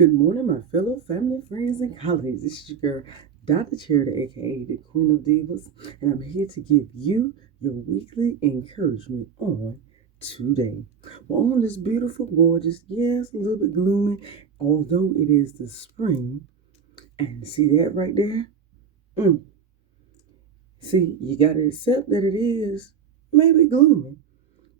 Good morning, my fellow family, friends, and colleagues. This is your girl, Dr. Charity, aka the Queen of Divas, and I'm here to give you your weekly encouragement on today. Well, on this beautiful, gorgeous, yes, a little bit gloomy, although it is the spring, and see that right there? See, you got to accept that it is maybe gloomy,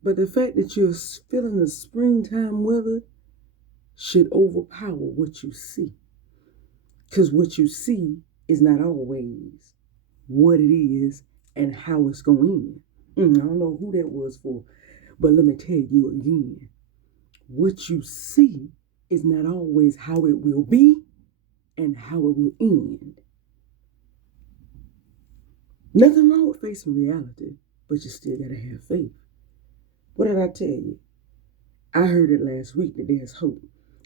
but the fact that you're feeling the springtime weather should overpower what you see. Because what you see is not always what it is and how it's going to end. I don't know who that was for, but let me tell you again. What you see is not always how it will be and how it will end. Nothing wrong with facing reality, but you still got to have faith. What did I tell you? I heard it last week that there's hope.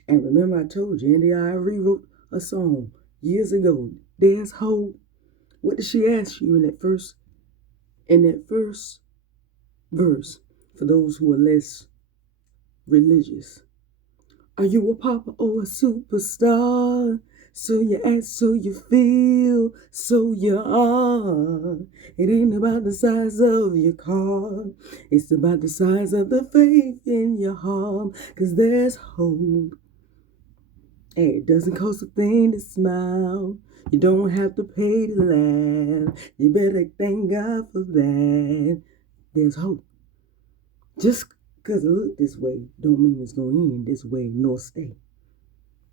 And remember I told you, Andy I rewrote a song years ago. There's hope. What did she ask you in that first verse? For those who are less religious, are you a papa or a superstar? So you act, so you feel, so you are. It ain't about the size of your car. It's about the size of the faith in your heart. 'Cause there's hope. Hey, it doesn't cost a thing to smile. You don't have to pay to laugh. You better thank God for that. There's hope. Just because it look this way don't mean it's going to end this way nor stay.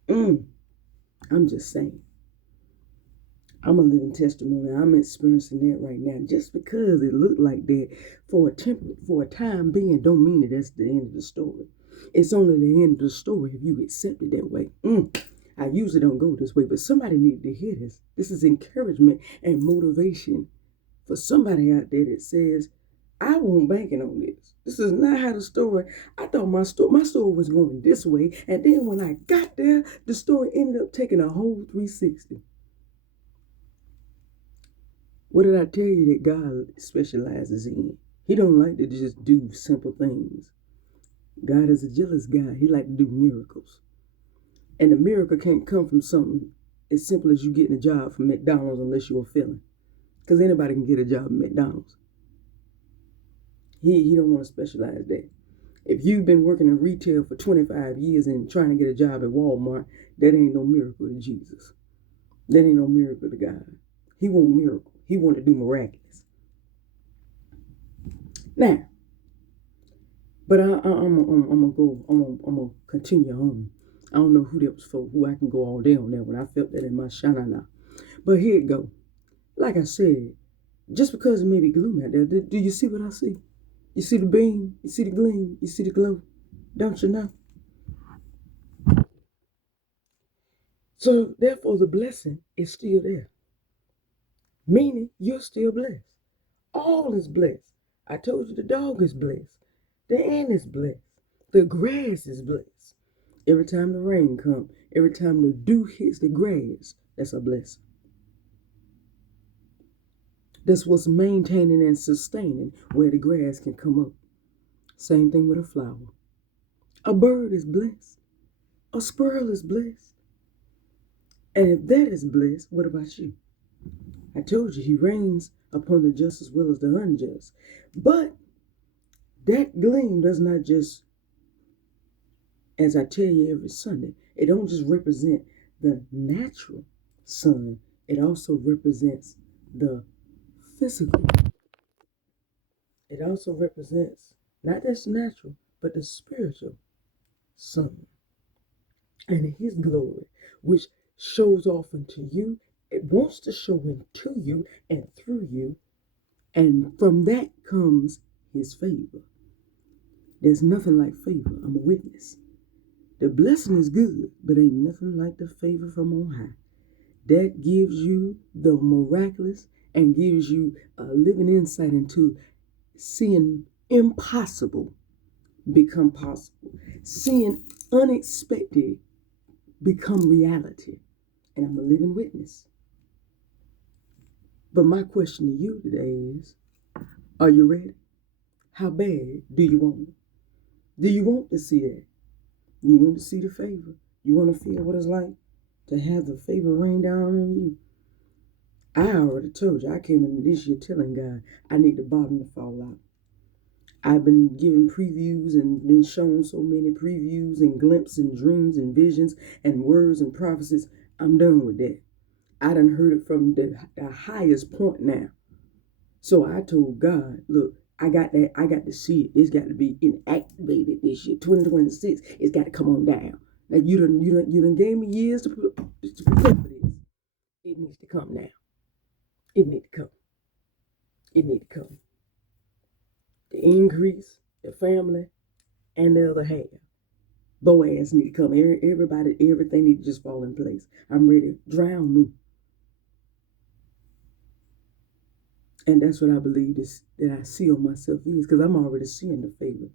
I'm just saying. I'm a living testimony. I'm experiencing that right now. Just because it looked like that for a time being don't mean that that's the end of the story. It's only the end of the story if you accept it that way. I usually don't go this way, but somebody needed to hear this. This is encouragement and motivation for somebody out there that says, I won't banking on this. This is not how the story. I thought my story was going this way, and then when I got there, the story ended up taking a whole 360. What did I tell you that God specializes in? He don't like to just do simple things. God is a jealous God. He like to do miracles. And the miracle can't come from something as simple as you getting a job from McDonald's unless you're a felon. Because anybody can get a job at McDonald's. He don't want to specialize that. If you've been working in retail for 25 years and trying to get a job at Walmart, that ain't no miracle to Jesus. That ain't no miracle to God. He want miracle. He want to do miraculous. Now, but I'm gonna continue on. I don't know who that was for, who I can go all day on that one. I felt that in my shanana. But here it go. Like I said, just because it may be gloomy out there, do you see what I see? You see the beam, you see the gleam, you see the glow. Don't you know? So therefore the blessing is still there. Meaning you're still blessed. All is blessed. I told you the dog is blessed. The ant is blessed. The grass is blessed. Every time the rain comes, every time the dew hits the grass, that's a blessing. That's what's maintaining and sustaining where the grass can come up. Same thing with a flower. A bird is blessed. A squirrel is blessed. And if that is blessed, what about you? I told you he reigns upon the just as well as the unjust. But that gleam does not just, as I tell you every Sunday, it don't just represent the natural sun. It also represents the physical. It also represents not just natural, but the spiritual sun and his glory, which shows off into you. It wants to show into you and through you. And from that comes his favor. There's nothing like favor. I'm a witness. The blessing is good, but ain't nothing like the favor from on high. That gives you the miraculous and gives you a living insight into seeing impossible become possible, seeing unexpected become reality. And I'm a living witness. But my question to you today is, are you ready? How bad do you want it? Do you want to see that? You want to see the favor. You want to feel what it's like to have the favor rain down on you? I already told you, I came in this year telling God I need the bottom to fall out. I've been given previews and been shown so many previews and glimpses and dreams and visions and words and prophecies. I'm done with that. I done heard it from the highest point now. So I told God, look, I got to see it. It's got to be inactivated this year. 2026, it's got to come on down. Now you done gave me years to prepare for this. It needs to come now. It needs to come. It needs to come. The increase, the family, and the other half. Boaz need to come. Everybody, everything need to just fall in place. I'm ready. Drown me. And that's what I believe that I see on myself is, because I'm already seeing the favor.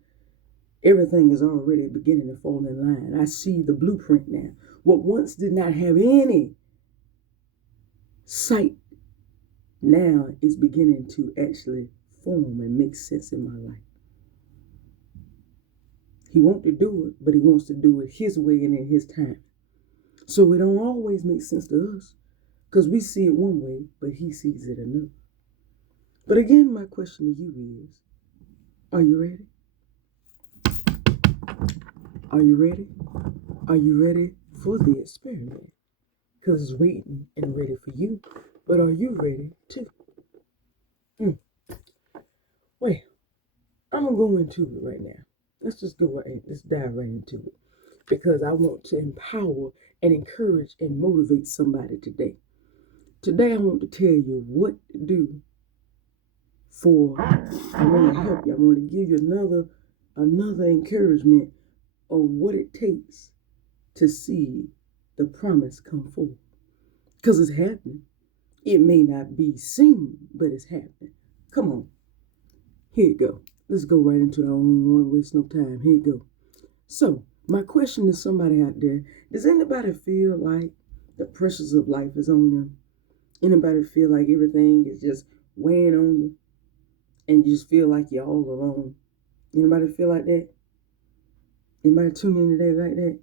Everything is already beginning to fall in line. I see the blueprint now. What once did not have any sight now is beginning to actually form and make sense in my life. He wants to do it, but he wants to do it his way and in his time. So it don't always make sense to us, because we see it one way, but he sees it another. But again, my question to you is, are you ready? Are you ready? Are you ready for the experiment? Because it's waiting and ready for you. But are you ready too? Well, I'm going to go into it right now. Let's dive right into it. Because I want to empower and encourage and motivate somebody today. Today I want to tell you what to do I want to help you. I want to give you another encouragement of what it takes to see the promise come forth. Because it's happening. It may not be seen, but it's happening. Come on. Here you go. Let's go right into it. I don't want to waste no time. Here you go. So, my question to somebody out there, does anybody feel like the pressures of life is on them? Anybody feel like everything is just weighing on you? And you just feel like you're all alone? Anybody feel like that? Anybody tune in today like that?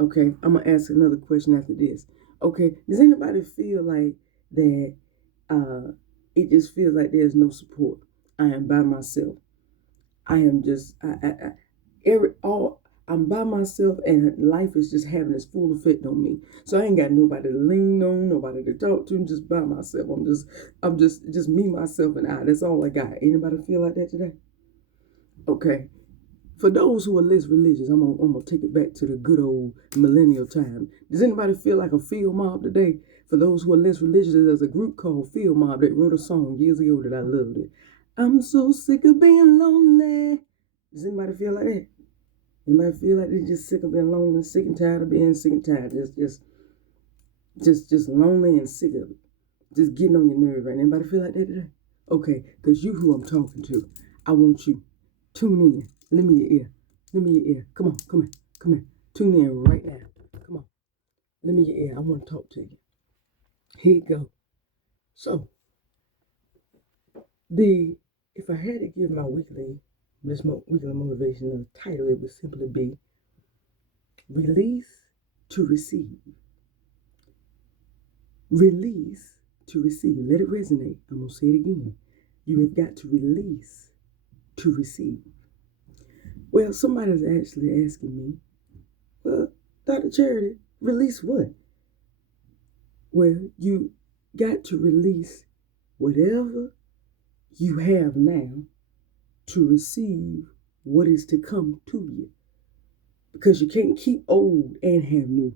Okay, I'm going to ask another question after this. Okay, does anybody feel like that it just feels like there's no support? I am by myself. I am just, I'm by myself, and life is just having its full effect on me. So I ain't got nobody to lean on, nobody to talk to. I'm just by myself. I'm just me, myself, and I. That's all I got. Anybody feel like that today? Okay. For those who are less religious, I'm gonna take it back to the good old millennial time. Does anybody feel like a field mob today? For those who are less religious, there's a group called Field Mob that wrote a song years ago that I loved it. I'm so sick of being lonely. Does anybody feel like that? Anybody feel like they're just sick of being lonely, sick and tired of being sick and tired? Just lonely and sick of it. Just getting on your nerve, right? Anybody feel like that today? Okay, because you who I'm talking to, I want you. Tune in. Lend me your ear. Lend me your ear. Come on. Tune in right now. Come on. Lend me your ear. I want to talk to you. Here you go. So, if I had to give my weekly motivation a title, it would simply be Release to Receive. Release to receive. Let it resonate. I'm going to say it again. You have got to release to receive. Well, somebody's actually asking me, well, Dr. Charity, release what? Well, you got to release whatever you have now to receive what is to come to you. Because you can't keep old and have new.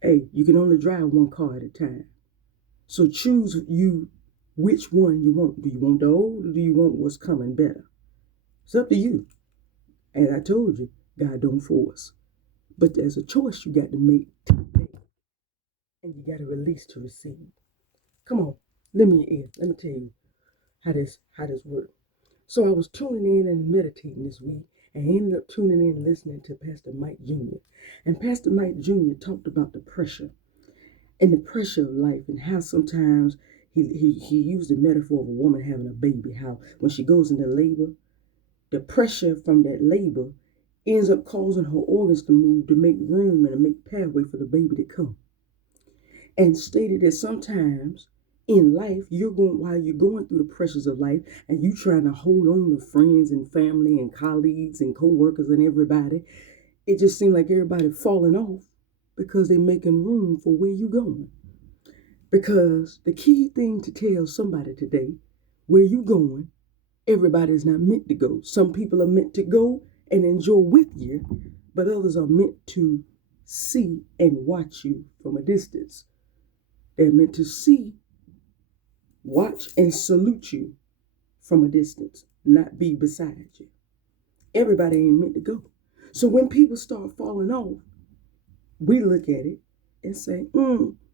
Hey, you can only drive one car at a time. So choose which one you want. Do you want the old, or do you want what's coming better? It's up to you. As I told you, God don't force. But there's a choice you got to make today. And you got to release to receive. Come on, let me tell you how this works. So I was tuning in and meditating this week, and I ended up tuning in and listening to Pastor Mike Jr. And Pastor Mike Jr. talked about the pressure and the pressure of life, and how sometimes he used the metaphor of a woman having a baby, how when she goes into labor, the pressure from that labor ends up causing her organs to move to make room and to make pathway for the baby to come. And stated that sometimes in life, while you're going through the pressures of life and you trying to hold on to friends and family and colleagues and co-workers and everybody, it just seems like everybody falling off because they're making room for where you're going. Because the key thing to tell somebody today, where you going, everybody is not meant to go. Some people are meant to go and enjoy with you, but others are meant to see and watch you from a distance. They're meant to see, watch, and salute you from a distance, not be beside you. Everybody ain't meant to go. So when people start falling off, we look at it and say,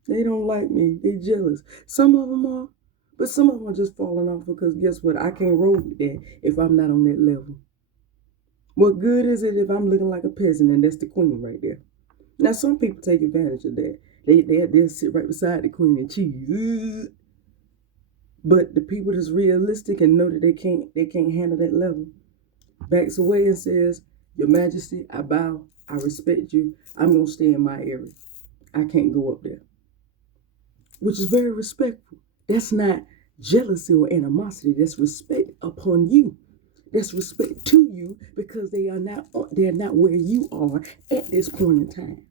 they don't like me, they jealous. Some of them are, but some of them are just falling off because guess what? I can't roll with that if I'm not on that level. What good is it if I'm looking like a peasant and that's the queen right there? Now, some people take advantage of that. They'll sit right beside the queen and cheese. But the people that's realistic and know that they can't handle that level, backs away and says, Your Majesty, I bow, I respect you, I'm going to stay in my area. I can't go up there. Which is very respectful. That's not jealousy or animosity. That's respect upon you. That's respect to you because they're not where you are at this point in time.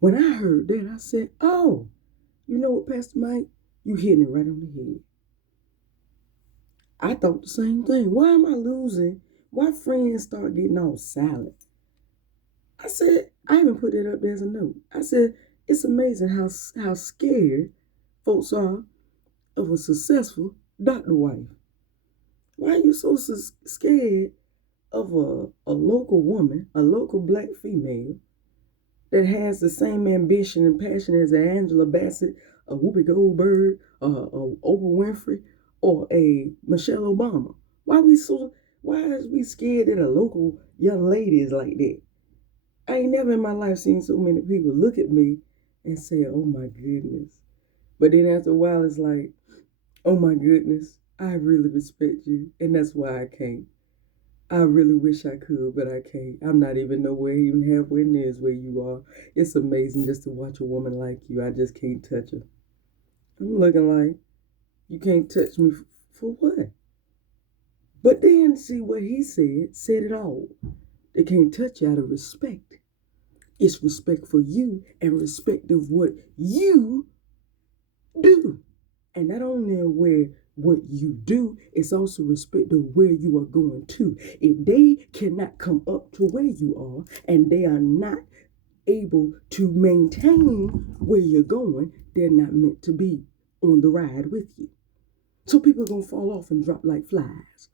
When I heard that, I said, oh, you know what, Pastor Mike? You hitting it right on the head. I thought the same thing. Why am I losing? Why friends start getting all silent? I said, I even put it up there as a note. I said, it's amazing how scared folks are of a successful doctor wife. Why are you so scared of a local woman, a local black female that has the same ambition and passion as a Angela Bassett, a Whoopi Goldberg, a Oprah Winfrey, or a Michelle Obama? Why is we scared that a local young lady is like that? I ain't never in my life seen so many people look at me and say, oh my goodness. But then after a while, it's like, oh my goodness, I really respect you. And that's why I can't. I really wish I could, but I can't. I'm not even nowhere even halfway near where you are. It's amazing just to watch a woman like you. I just can't touch her. I'm looking like, you can't touch me for what? But then see what he said it all. They can't touch you out of respect. It's respect for you and respect of what you do. And not only where what you do, it's also respect of where you are going to. If they cannot come up to where you are and they are not able to maintain where you're going, they're not meant to be on the ride with you. So people are going to fall off and drop like flies.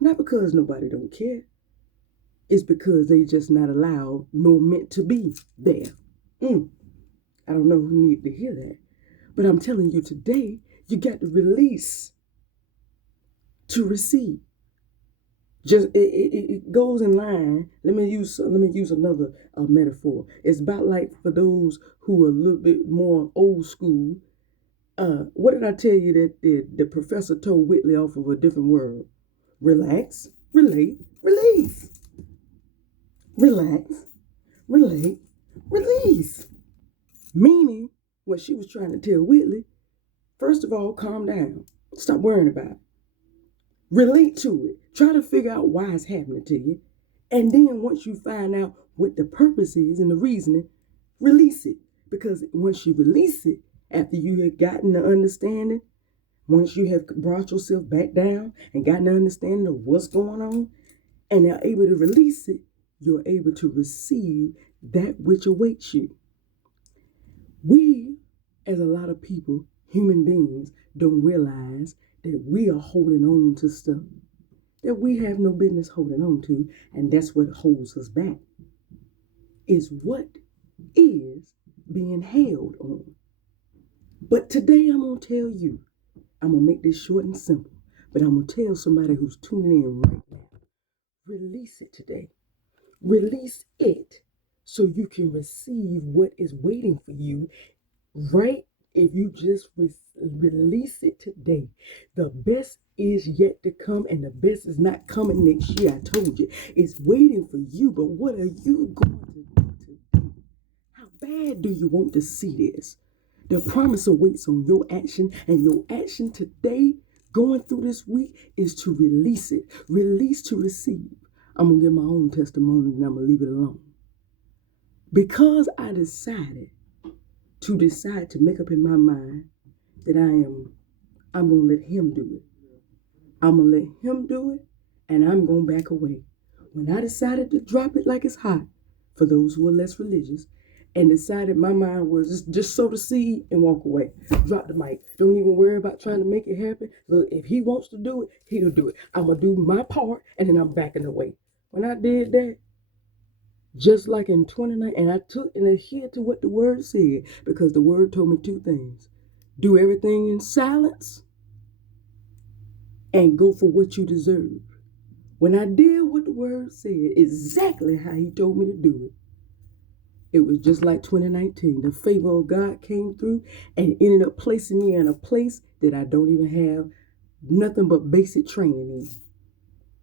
Not because nobody don't care. It's because they just not allowed nor meant to be there. I don't know who need to hear that. But I'm telling you today, you got to release to receive. Just it goes in line. Let me use another metaphor. It's about like for those who are a little bit more old school. What did I tell you that the professor told Whitley off of A Different World? Relax, relate, release. Relax, relate, release. Meaning, what she was trying to tell Whitley, first of all, calm down. Stop worrying about it. Relate to it. Try to figure out why it's happening to you. And then once you find out what the purpose is and the reasoning, release it. Because once you release it, after you have gotten the understanding, once you have brought yourself back down and gotten the understanding of what's going on, and are able to release it, you're able to receive that which awaits you. We, as a lot of people, human beings, don't realize that we are holding on to stuff that we have no business holding on to, and that's what holds us back, is what is being held on. But today I'm going to tell you, I'm going to make this short and simple, but I'm going to tell somebody who's tuning in right now, release it today. Release it so you can receive what is waiting for you right. If you just release it today, the best is yet to come, and the best is not coming next year. I told you. It's waiting for you, but what are you going to do today? How bad do you want to see this? The promise awaits on your action, and your action today, going through this week, is to release it. Release to receive. I'm going to give my own testimony, and I'm going to leave it alone. Because I decided to make up in my mind that I'm going to let him do it. I'm going to let him do it, and I'm going to back away. When I decided to drop it like it's hot, for those who are less religious, and decided my mind was just sow the seed and walk away. Drop the mic. Don't even worry about trying to make it happen. Look, if he wants to do it, he'll do it. I'm going to do my part, and then I'm backing away. When I did that, just like in 29, and I took and adhered to what the word said, because the word told me two things. Do everything in silence and go for what you deserve. When I did what the word said, exactly how he told me to do it, it was just like 2019. The favor of God came through and ended up placing me in a place that I don't even have nothing but basic training in.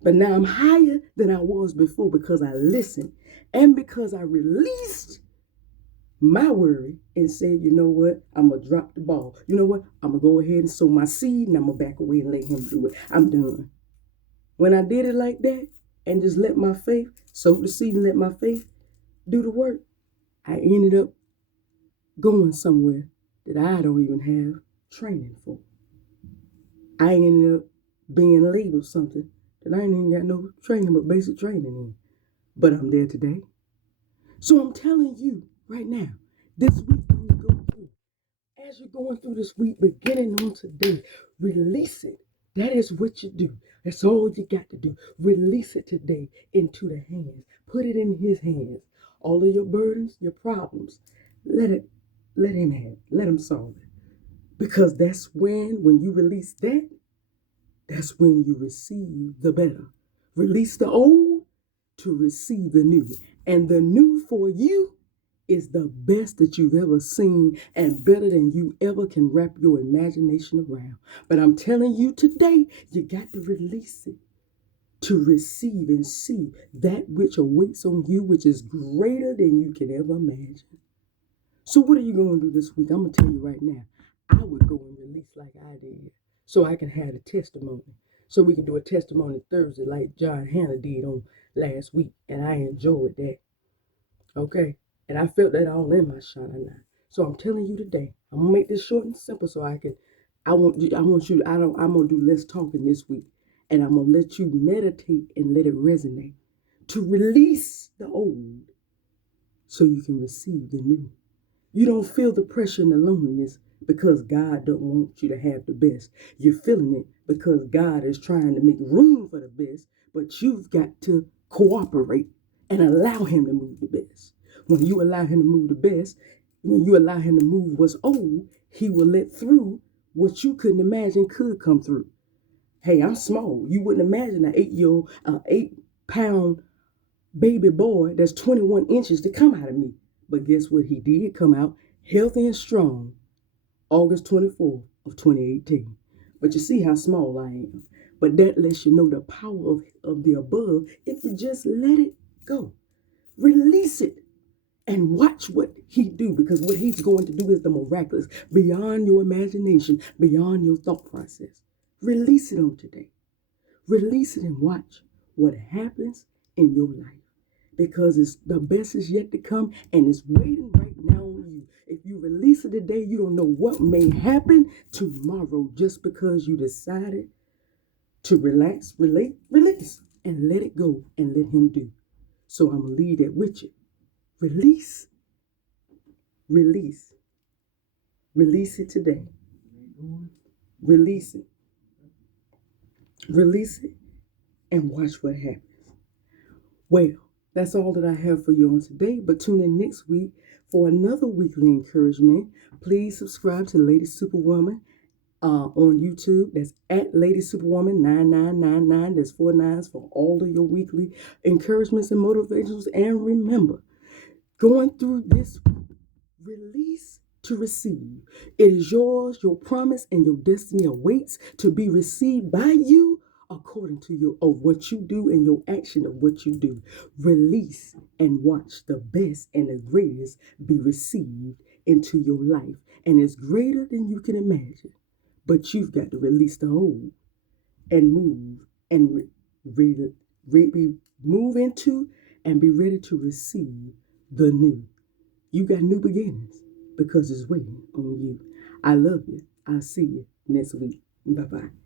But now I'm higher than I was before because I listened and because I released my worry and said, you know what, I'm going to drop the ball. You know what, I'm going to go ahead and sow my seed, and I'm going to back away and let him do it. I'm done. When I did it like that and just let my faith, sow the seed and let my faith do the work, I ended up going somewhere that I don't even have training for. I ended up being labeled something that I ain't even got no training but basic training in. But I'm there today. So I'm telling you right now, this week when you go through, as you're going through this week, beginning on today, release it. That is what you do. That's all you got to do. Release it today into the hands. Put it in his hands. All of your burdens, your problems, let him have it. Let him solve it. Because that's when you release that, that's when you receive the better. Release the old to receive the new. And the new for you is the best that you've ever seen and better than you ever can wrap your imagination around. But I'm telling you today, you got to release it to receive and see that which awaits on you, which is greater than you can ever imagine. So what are you going to do this week? I'm going to tell you right now. I would go and release like I did so I can have a testimony. So we can do a testimony Thursday like John Hannah did on last week. And I enjoyed that. Okay? And I felt that all in my shana now. So I'm telling you today, I'm going to make this short and simple so I'm going to do less talking this week. And I'm going to let you meditate and let it resonate. To release the old so you can receive the new. You don't feel the pressure and the loneliness because God don't want you to have the best. You're feeling it because God is trying to make room for the best, but you've got to cooperate and allow him to move the best. When you allow him to move the best, when you allow him to move what's old, he will let through what you couldn't imagine could come through. Hey, I'm small. You wouldn't imagine an 8-pound baby boy that's 21 inches to come out of me. But guess what? He did come out healthy and strong August 24th of 2018. But you see how small I am. But that lets you know the power of the above if you just let it go. Release it and watch what he do, because what he's going to do is the miraculous, beyond your imagination, beyond your thought process. Release it on today. Release it and watch what happens in your life. Because it's the best is yet to come and it's waiting right now on you. If you release it today, you don't know what may happen tomorrow just because you decided to relax, release, and let it go and let him do. So I'm going to leave that with you. Release. Release. Release it today. Release it. Release it and watch what happens. Well, that's all that I have for you on today, but tune in next week for another weekly encouragement. Please subscribe to Lady Superwoman on YouTube. That's at Lady Superwoman 9999. There's 4 9s for all of your weekly encouragements and motivations. And remember, going through this week, release to receive. It is yours, your promise, and your destiny awaits to be received by you according to your of what you do and your action of what you do. Release and watch the best and the greatest be received into your life. And it's greater than you can imagine. But you've got to release the old and move and move into and be ready to receive the new. You got new beginnings because it's waiting on you. I love you. I'll see you next week. Bye bye.